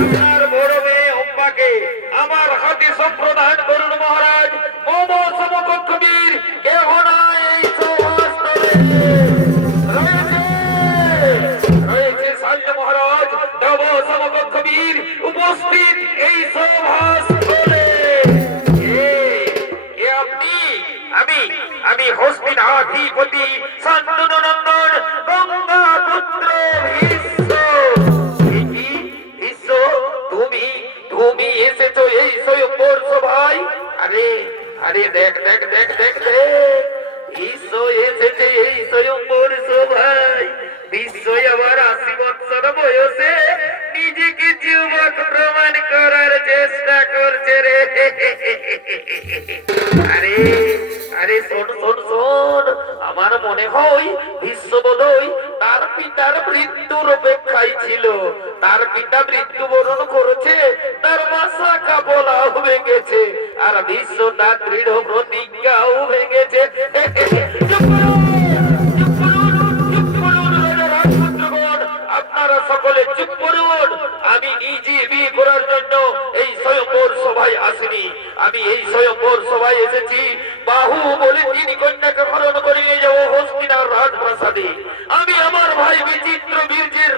আপনার বড় মেয়ে অব্বাকে আমার হাতে সম্প্রদান মহারাজ। মম সমকক্ষ বীর, কেহ মহারাজ তব সমকক্ষ বীর উপস্থিত এই সভাস্থলে। কে আপনি? আমি আমি হস্তিনাধিপতি শান্তনন্দ এসেছ এই স্বয়ম্বর সভায় আরে আরে, দেখ দেখ দেখ দেখ এই স্বয়ম্বর সভায় বিশ্ব আবার আশি বয়সে নিজেকে করার চেষ্টা করছে রে। আরে আরে, শোন শোন শোন। আমার মনে হয় বিশ্ব বোধই তার পিতার মৃত্যুর অপেক্ষায় ছিল। তার পিতা মৃত্যুবরণ করেছে, তার মা শাখা বলাও ভেঙেছে আর বিশ্ব তার দৃঢ় প্রতিজ্ঞাও চুপ করুন আমি এই স্বয়ম্বর সভায় এসেছি। বাহু বলে তিনি কন্যাকে হরণ করে নিয়ে যাব হস্তিনার রাজপ্রাসাদে। আমি আমার ভাই বিচিত্র বীর্যের